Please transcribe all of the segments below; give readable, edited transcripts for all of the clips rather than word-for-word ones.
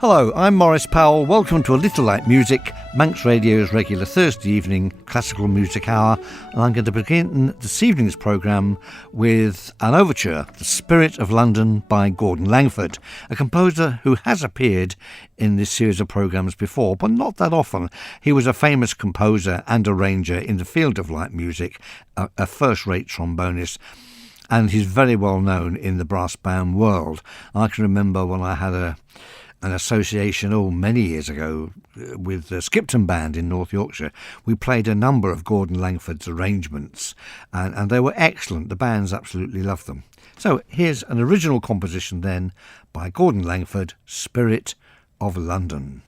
Hello, I'm Maurice Powell. Welcome to A Little Light Music, Manx Radio's regular Thursday evening classical music hour. And I'm going to begin this evening's programme with an overture, The Spirit of London by Gordon Langford, a composer who has appeared in this series of programmes before, but not that often. He was a famous composer and arranger in the field of light music, a first-rate trombonist, and he's very well known in the brass band world. I can remember when I had an association many years ago with the Skipton Band in North Yorkshire. We played a number of Gordon Langford's arrangements and they were excellent. The bands absolutely loved them. So here's an original composition then by Gordon Langford, Spirit of London.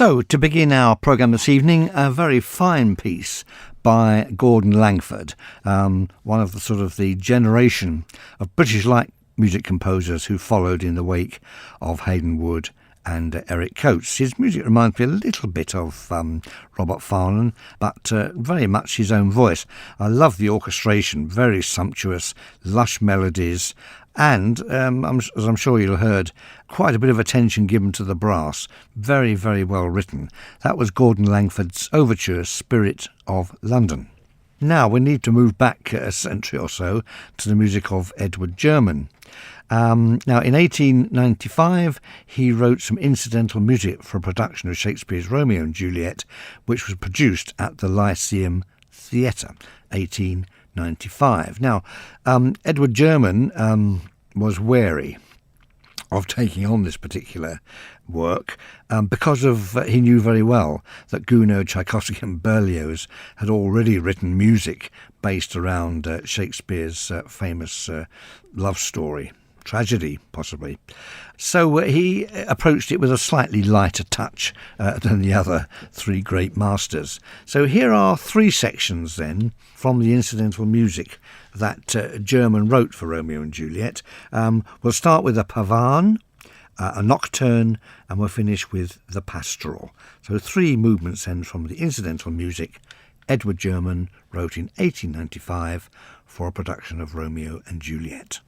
So, to begin our programme this evening, a very fine piece by Gordon Langford, one of the generation of British light music composers who followed in the wake of Hayden Wood and Eric Coates. His music reminds me a little bit of Robert Farnham, but very much his own voice. I love the orchestration, very sumptuous, lush melodies, and as I'm sure you'll heard, quite a bit of attention given to the brass. Very, very well written. That was Gordon Langford's overture, Spirit of London. Now we need to move back a century or so to the music of Edward German. Now, in 1895, he wrote some incidental music for a production of Shakespeare's Romeo and Juliet, which was produced at the Lyceum Theatre, 1895. Now, Edward German was wary of taking on this particular work because he knew very well that Gounod, Tchaikovsky and Berlioz had already written music based around Shakespeare's famous love story. Tragedy, possibly. So he approached it with a slightly lighter touch than the other three great masters. So here are three sections then from the incidental music that German wrote for Romeo and Juliet. We'll start with a pavane, a nocturne, and we'll finish with the pastoral. So three movements then from the incidental music Edward German wrote in 1895 for a production of Romeo and Juliet.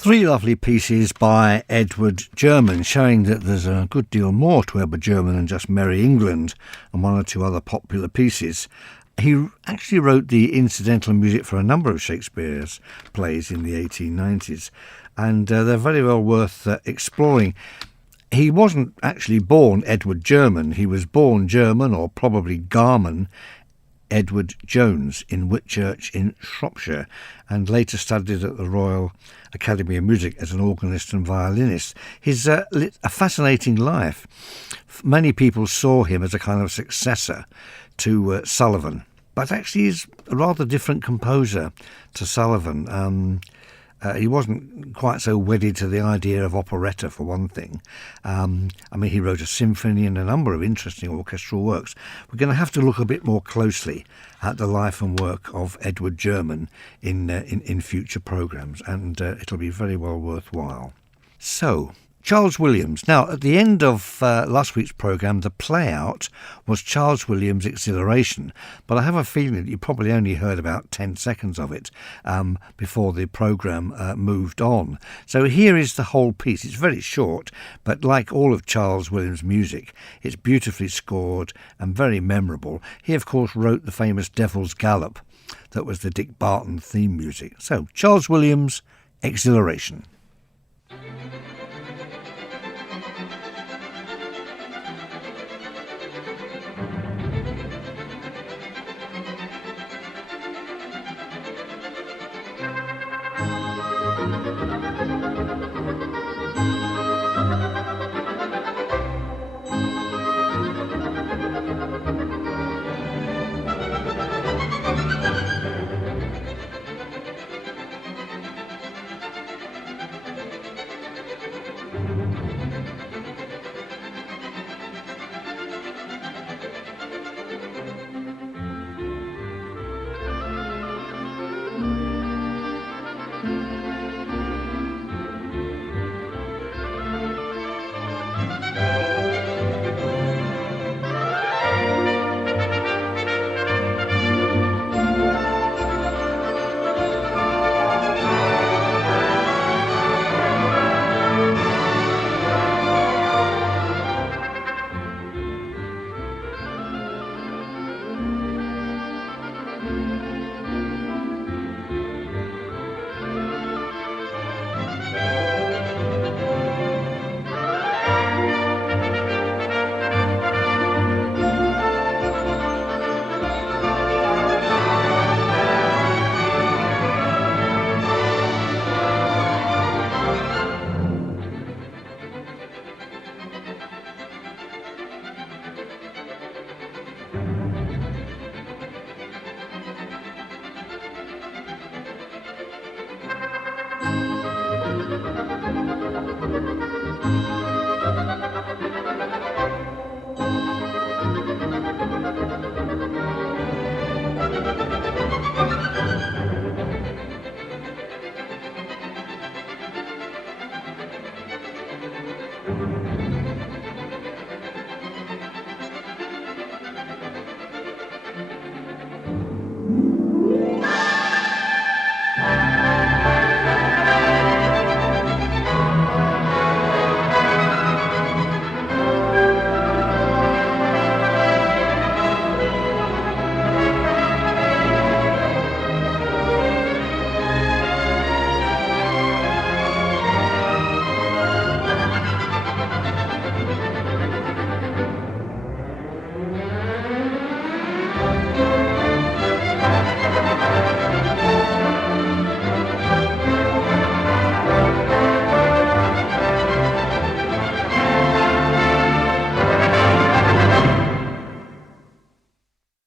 Three lovely pieces by Edward German, showing that there's a good deal more to Edward German than just Merry England and one or two other popular pieces. He actually wrote the incidental music for a number of Shakespeare's plays in the 1890s, and they're very well worth exploring. He wasn't actually born Edward German. He was born German, or probably Garman, Edward Jones in Whitchurch in Shropshire, and later studied at the Royal Academy of Music as an organist and violinist. His a fascinating life. Many people saw him as a kind of successor to Sullivan, but actually he's a rather different composer to Sullivan. He wasn't quite so wedded to the idea of operetta, for one thing. He wrote a symphony and a number of interesting orchestral works. We're going to have to look a bit more closely at the life and work of Edward German in future programmes, and it'll be very well worthwhile. So, Charles Williams. Now, at the end of last week's programme, the play-out was Charles Williams' Exhilaration, but I have a feeling that you probably only heard about 10 seconds of it before the programme moved on. So here is the whole piece. It's very short, but like all of Charles Williams' music, it's beautifully scored and very memorable. He, of course, wrote the famous Devil's Gallop that was the Dick Barton theme music. So, Charles Williams' Exhilaration.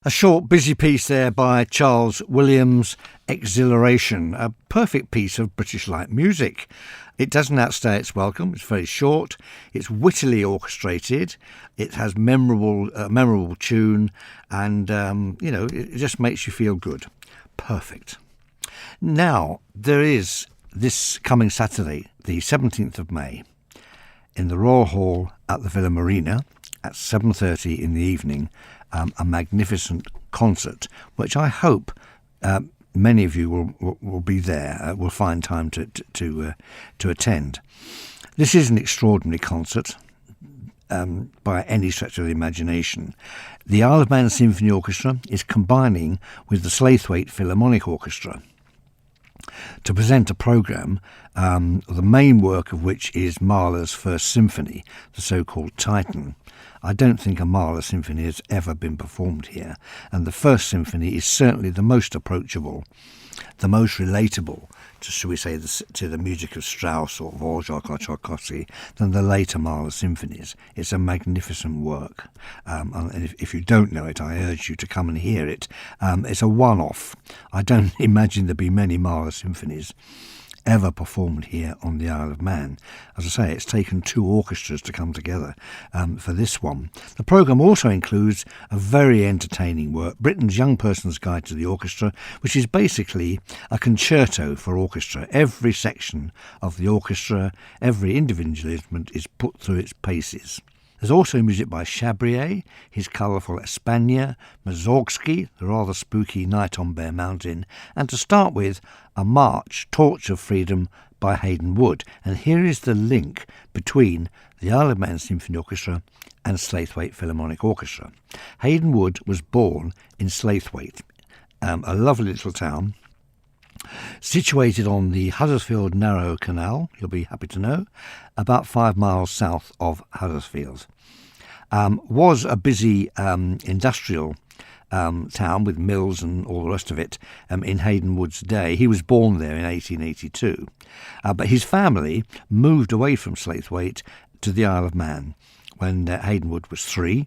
A short, busy piece there by Charles Williams, Exhilaration, a perfect piece of British light music. It doesn't outstay its welcome. It's very short. It's wittily orchestrated. It has memorable tune, and it just makes you feel good. Perfect. Now there is this coming Saturday, the 17th of May, in the Royal Hall at the Villa Marina at 7:30 in the evening. A magnificent concert, which I hope many of you will be there, will find time to attend. This is an extraordinary concert. By any stretch of the imagination. The Isle of Man Symphony Orchestra is combining with the Slaithwaite Philharmonic Orchestra to present a programme, the main work of which is Mahler's First Symphony, the so-called Titan. I don't think a Mahler symphony has ever been performed here, and the First Symphony is certainly the most approachable, the most relatable to, shall we say, to the music of Strauss or Dvorak or Tchaikovsky than the later Mahler symphonies. It's a magnificent work, and if you don't know it, I urge you to come and hear it. It's a one-off. I don't imagine there'll be many Mahler symphonies ever performed here on the Isle of Man. As I say, it's taken two orchestras to come together for this one. The programme also includes a very entertaining work, Britain's Young Person's Guide to the Orchestra, which is basically a concerto for orchestra. Every section of the orchestra, every individual instrument is put through its paces. There's also music by Chabrier, his colourful Espana, Mussorgsky, the rather spooky Night on Bear Mountain, and to start with, a march, Torch of Freedom, by Hayden Wood. And here is the link between the Isle of Man Symphony Orchestra and Slaithwaite Philharmonic Orchestra. Hayden Wood was born in Slaithwaite, a lovely little town, situated on the Huddersfield Narrow Canal, you'll be happy to know, about 5 miles south of Huddersfield. Was a busy industrial town with mills and all the rest of it in Hayden Wood's day. He was born there in 1882. But his family moved away from Slaithwaite to the Isle of Man when Hayden Wood was 3.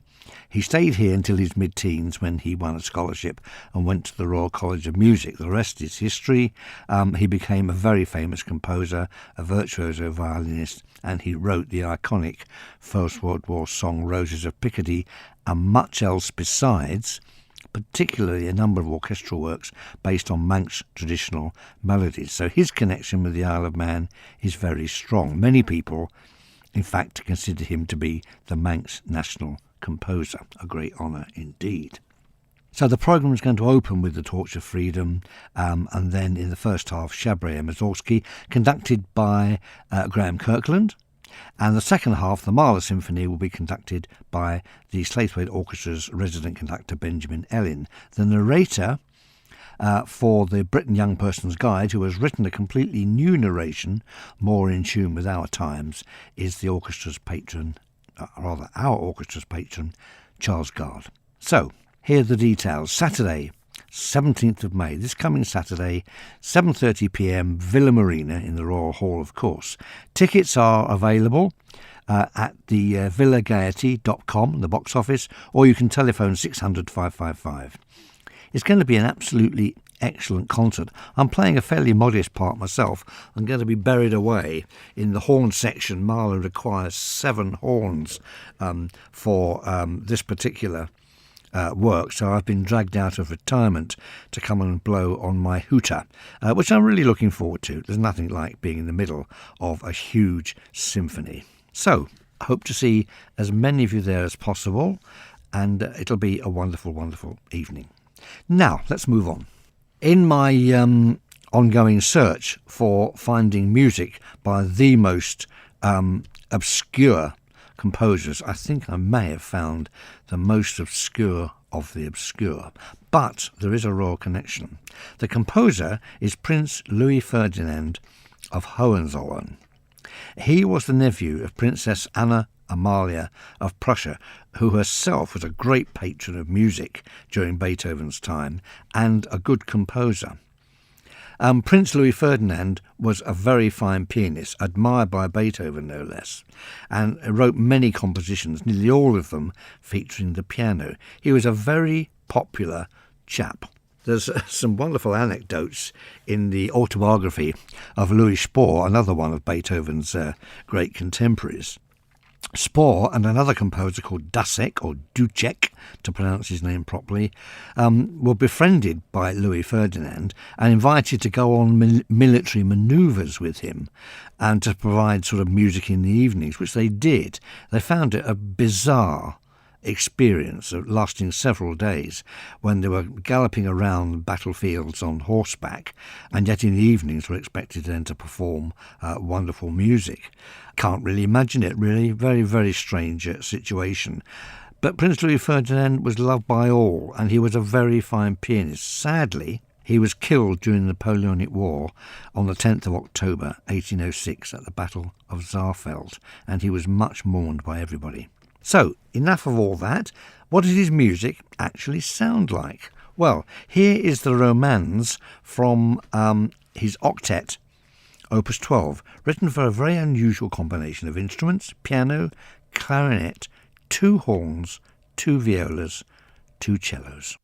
He stayed here until his mid-teens when he won a scholarship and went to the Royal College of Music. The rest is history. He became a very famous composer, a virtuoso violinist, and he wrote the iconic First World War song Roses of Picardy and much else besides, particularly a number of orchestral works based on Manx traditional melodies. So his connection with the Isle of Man is very strong. Many people, in fact, consider him to be the Manx national composer, a great honour indeed. So the programme is going to open with the Torch of Freedom, and then in the first half, Chabrier and Mussorgsky, conducted by Graham Kirkland, and the second half, the Mahler Symphony, will be conducted by the Slaithwaite Orchestra's resident conductor Benjamin Ellin. The narrator for the Britain Young Person's Guide, who has written a completely new narration, more in tune with our times, is the orchestra's patron, our orchestra's patron, Charles Gard. So, here are the details. Saturday, 17th of May, this coming Saturday, 7:30pm, Villa Marina in the Royal Hall, of course. Tickets are available at the villagaiety.com, the box office, or you can telephone 600 555. It's going to be an absolutely excellent concert. I'm playing a fairly modest part myself. I'm going to be buried away in the horn section. Mahler requires 7 horns for this particular work, so I've been dragged out of retirement to come and blow on my hooter, which I'm really looking forward to. There's nothing like being in the middle of a huge symphony. So, I hope to see as many of you there as possible, and it'll be a wonderful, wonderful evening. Now, let's move on. In my ongoing search for finding music by the most obscure composers, I think I may have found the most obscure of the obscure. But there is a royal connection. The composer is Prince Louis Ferdinand of Hohenzollern. He was the nephew of Princess Anna Amalia of Prussia, who herself was a great patron of music during Beethoven's time and a good composer. Prince Louis Ferdinand was a very fine pianist, admired by Beethoven no less, and wrote many compositions, nearly all of them featuring the piano. He was a very popular chap. There's some wonderful anecdotes in the autobiography of Louis Spohr, another one of Beethoven's great contemporaries. Spohr and another composer called Dussek, or Ducek, to pronounce his name properly, were befriended by Louis Ferdinand and invited to go on military manoeuvres with him and to provide sort of music in the evenings, which they did. They found it a bizarre experience lasting several days when they were galloping around battlefields on horseback, and yet in the evenings were expected then to perform wonderful music. Can't really imagine it, really. Very, very strange situation. But Prince Louis Ferdinand was loved by all, and he was a very fine pianist. Sadly, he was killed during the Napoleonic War on the 10th of October 1806 at the Battle of Saarfeld, and he was much mourned by everybody. So, enough of all that. What did his music actually sound like? Well, here is the Romance from his octet, Opus 12, written for a very unusual combination of instruments: piano, clarinet, 2 horns, 2 violas, 2 cellos.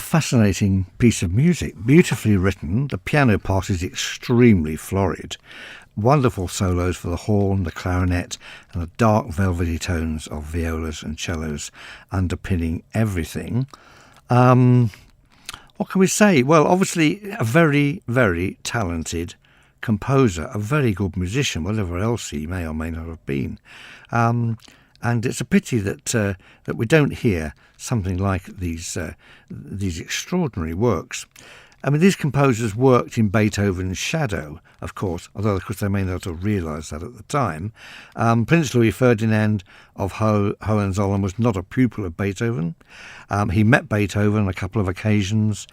fascinating piece of music, beautifully written. The piano part is extremely florid. Wonderful solos for the horn, the clarinet, and the dark velvety tones of violas and cellos underpinning everything. What can we say? Well, obviously a very, very talented composer, a very good musician, whatever else he may or may not have been. And it's a pity that we don't hear something like these extraordinary works. I mean, these composers worked in Beethoven's shadow, of course, although of course they may not have realised that at the time. Prince Louis Ferdinand of Hohenzollern was not a pupil of Beethoven. He met Beethoven on a couple of occasions,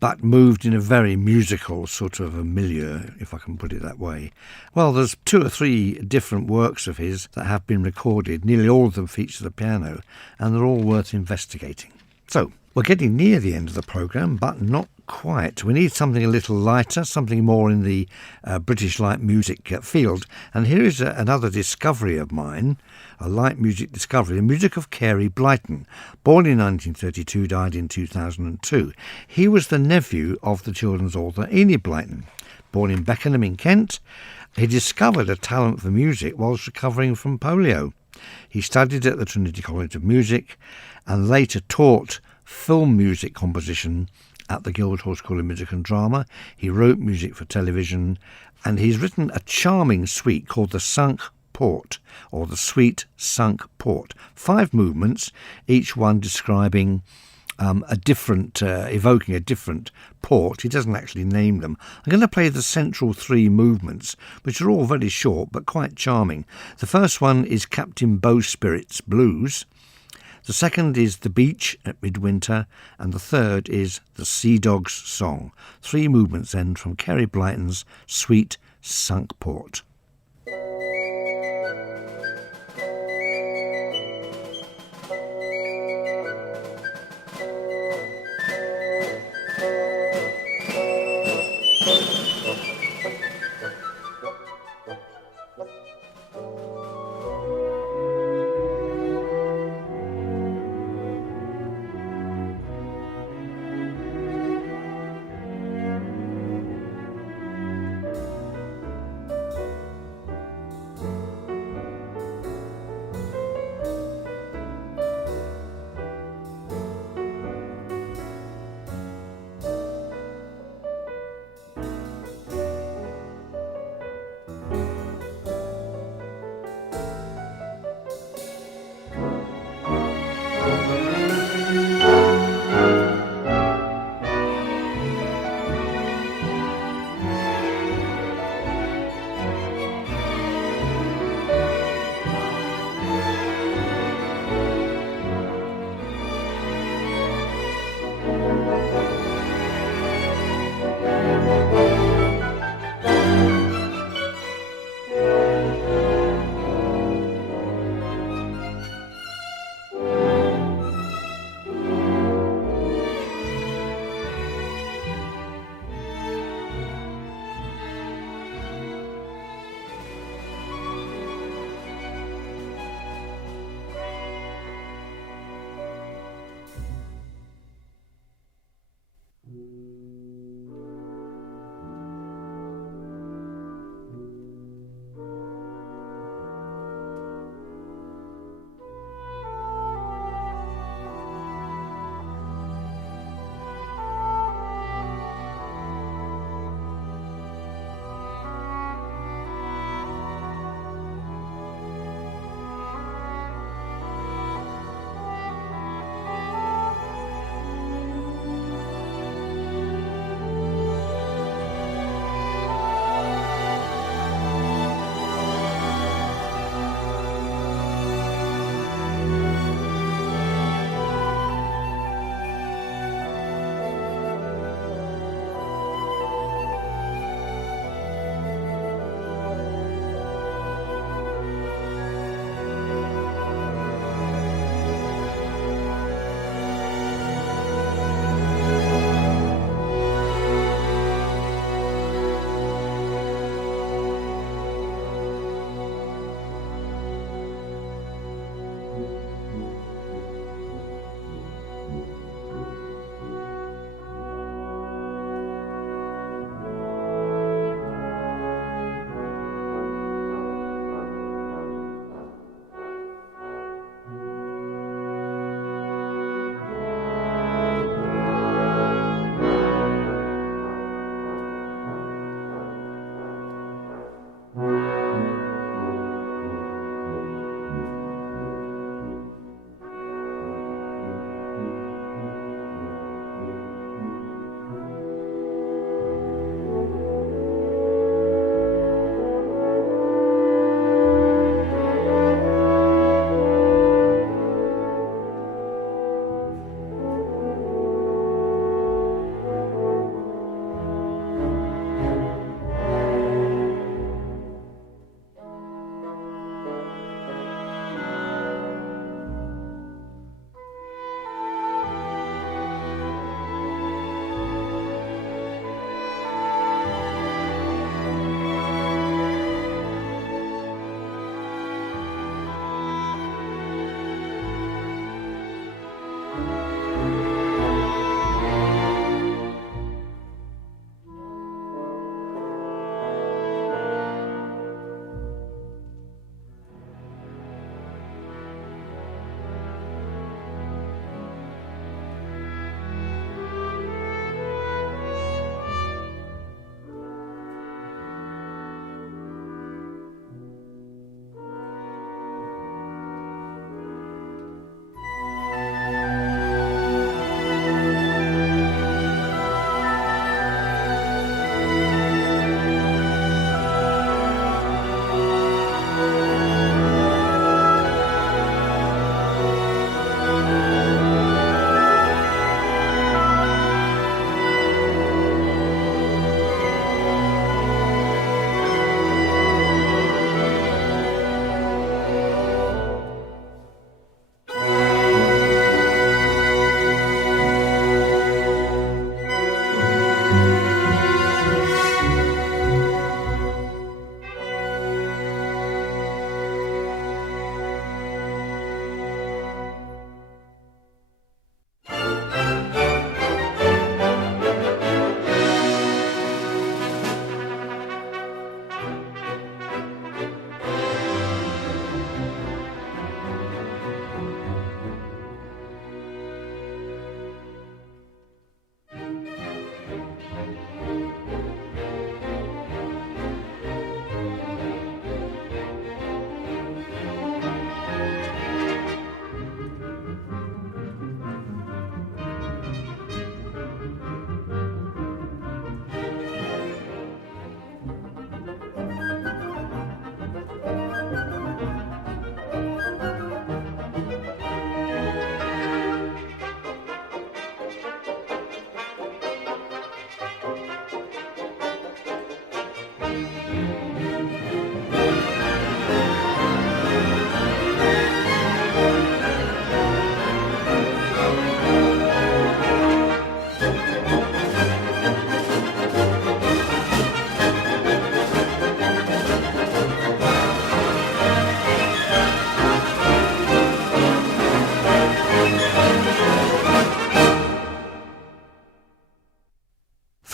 but moved in a very musical sort of a milieu, if I can put it that way. Well, there's 2 or 3 different works of his that have been recorded. Nearly all of them feature the piano, and they're all worth investigating. So, we're getting near the end of the programme, but not quite. We need something a little lighter, something more in the British light music field. And here is another discovery of mine, a light music discovery, the music of Carey Blyton. Born in 1932, died in 2002. He was the nephew of the children's author Enid Blyton. Born in Beckenham in Kent, he discovered a talent for music whilst recovering from polio. He studied at the Trinity College of Music and later taught film music composition at the Guildhall School of Music and Drama. He wrote music for television, and he's written a charming suite called the Sunk Port, or the Suite Sunk Port. 5 movements, each one describing evoking a different port. He doesn't actually name them. I'm going to play the central 3 movements, which are all very short but quite charming. The first one is Captain Bowspirit's Blues. The second is The Beach at Midwinter, and the third is The Sea Dog's Song. 3 movements end from Carey Blyton's Suite Sunk Port.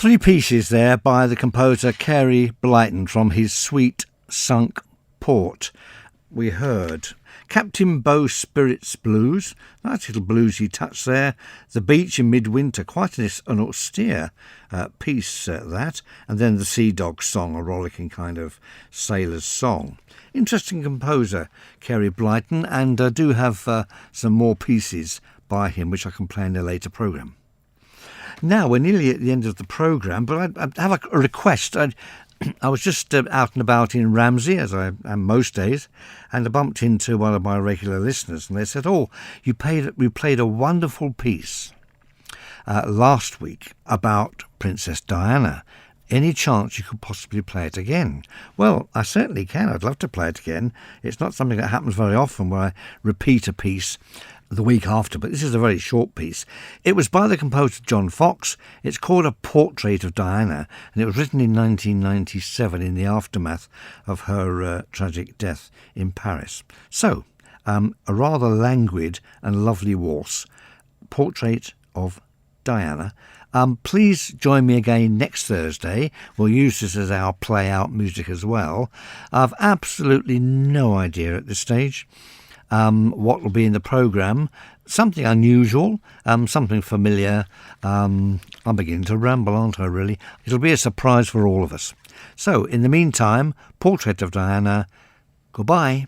Three pieces there by the composer Cary Blyton from his Sweet Sunk Port. We heard Captain Bowspirit's Blues, nice little bluesy touch there. The Beach in Midwinter, quite an austere piece that. And then the Sea Dog Song, a rollicking kind of sailor's song. Interesting composer, Cary Blyton, and I do have some more pieces by him which I can play in a later programme. Now, we're nearly at the end of the programme, but I have a request. I was just out and about in Ramsey, as I am most days, and I bumped into one of my regular listeners, and they said, we played a wonderful piece last week about Princess Diana. Any chance you could possibly play it again? Well, I certainly can. I'd love to play it again. It's not something that happens very often where I repeat a piece the week after, but this is a very short piece. It was by the composer John Fox. It's called A Portrait of Diana, and it was written in 1997 in the aftermath of her tragic death in Paris. So, a rather languid and lovely waltz, Portrait of Diana. Please join me again next Thursday. We'll use this as our play-out music as well. I've absolutely no idea at this stage what will be in the programme. Something unusual, something familiar. I'm beginning to ramble, aren't I, really? It'll be a surprise for all of us. So, in the meantime, Portrait of Diana, goodbye.